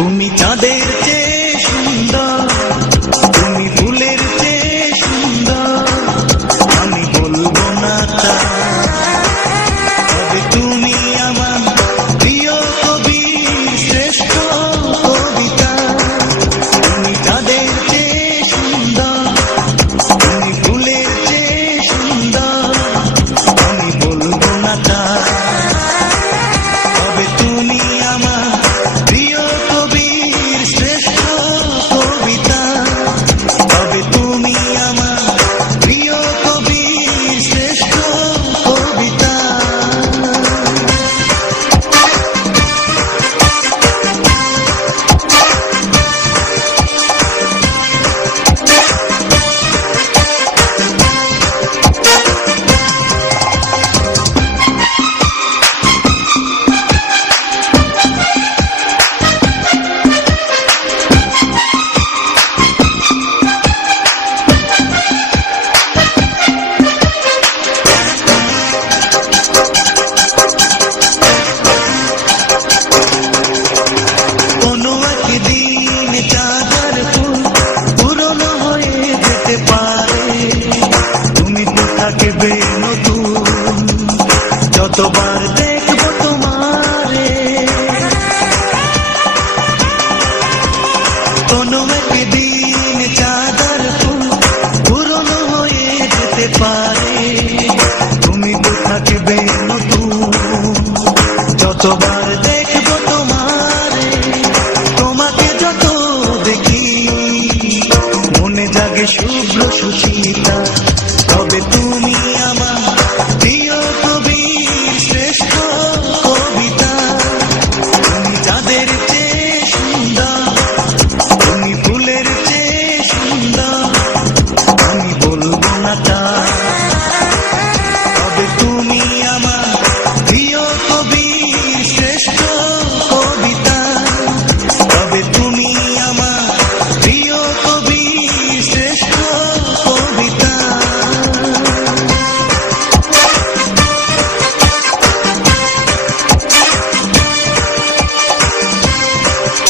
তুমি চাঁদের চেয়ে সুন্দর, তুমি ফুলের চেয়ে সুন্দর, আমি বলবো না তা। তবে তুমি আমার প্রিয় কবি, শ্রেষ্ঠ কবিতা। তুমি চাঁদের চেয়ে সুন্দর, তুমি ফুলের চেয়ে সুন্দর, আমি বলবো না তা। তবে তুমি আমার প্রিয় কবির শ্রেষ্ঠ কবিতা। তবে তুমি আমার প্রিয় কবির শ্রেষ্ঠ কবিতা। কোনো একদিন চাঁদের ফুল পুরনো হয়ে যেতে পারে, তুমি তো থাকবে নতুন যতবার দেখবো তোমারে। কোনো একদিন চাঁদের ফুল পুরনো হয়ে যেতে পারে, তুমি তো থাকবে নতুন যতবার দেখবো তোমারে। তোমাকে যত দেখি মনে জাগে শুভ্র সুচিতা,